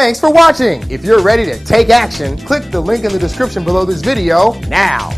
Thanks for watching. If you're ready to take action, click the link in the description below this video now.